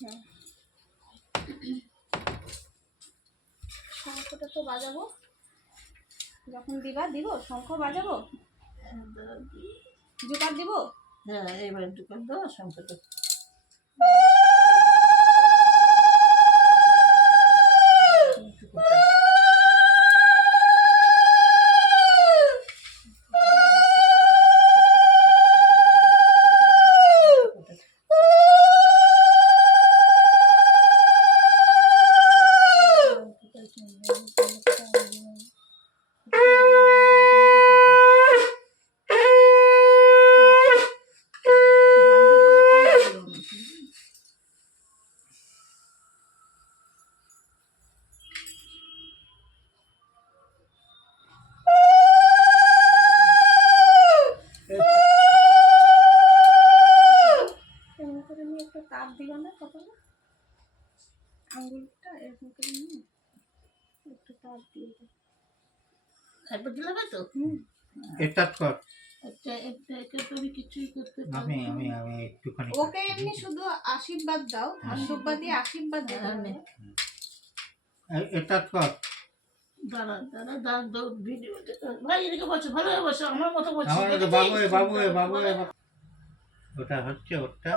হ্যাঁ, শঙ্খটা তো বাজাবো যখন দিবা। দিব শঙ্খ বাজাবো, জোকার দিব। হ্যাঁ, এবার জোকার দাও শঙ্খটা। এমন করে নিয়ে একটা তাপ দিবা না কপালে, আঙ্গুলটা এরকম করে নিয়ে একটু তাপ দিয়ে দাও। একবার দিলে হবে তো? এটা কর। একটা একে তো আমি কিছুই করতে পারবো আমি না। আমি আমি একটুখানি ওকে এমনি শুধু আশীর্বাদ দাও, ধান দুব্বা দিয়ে আশীর্বাদ দিতে হবে। এটা কর। দাঁড়া দাঁড়া দাঁড়া ভিডিওতে ভাই এদিকে বসো, ভালোভাবে বসো, আমার মতো বসো। আমার বাবু বাবু বাবু ওটা হচ্ছে ওটা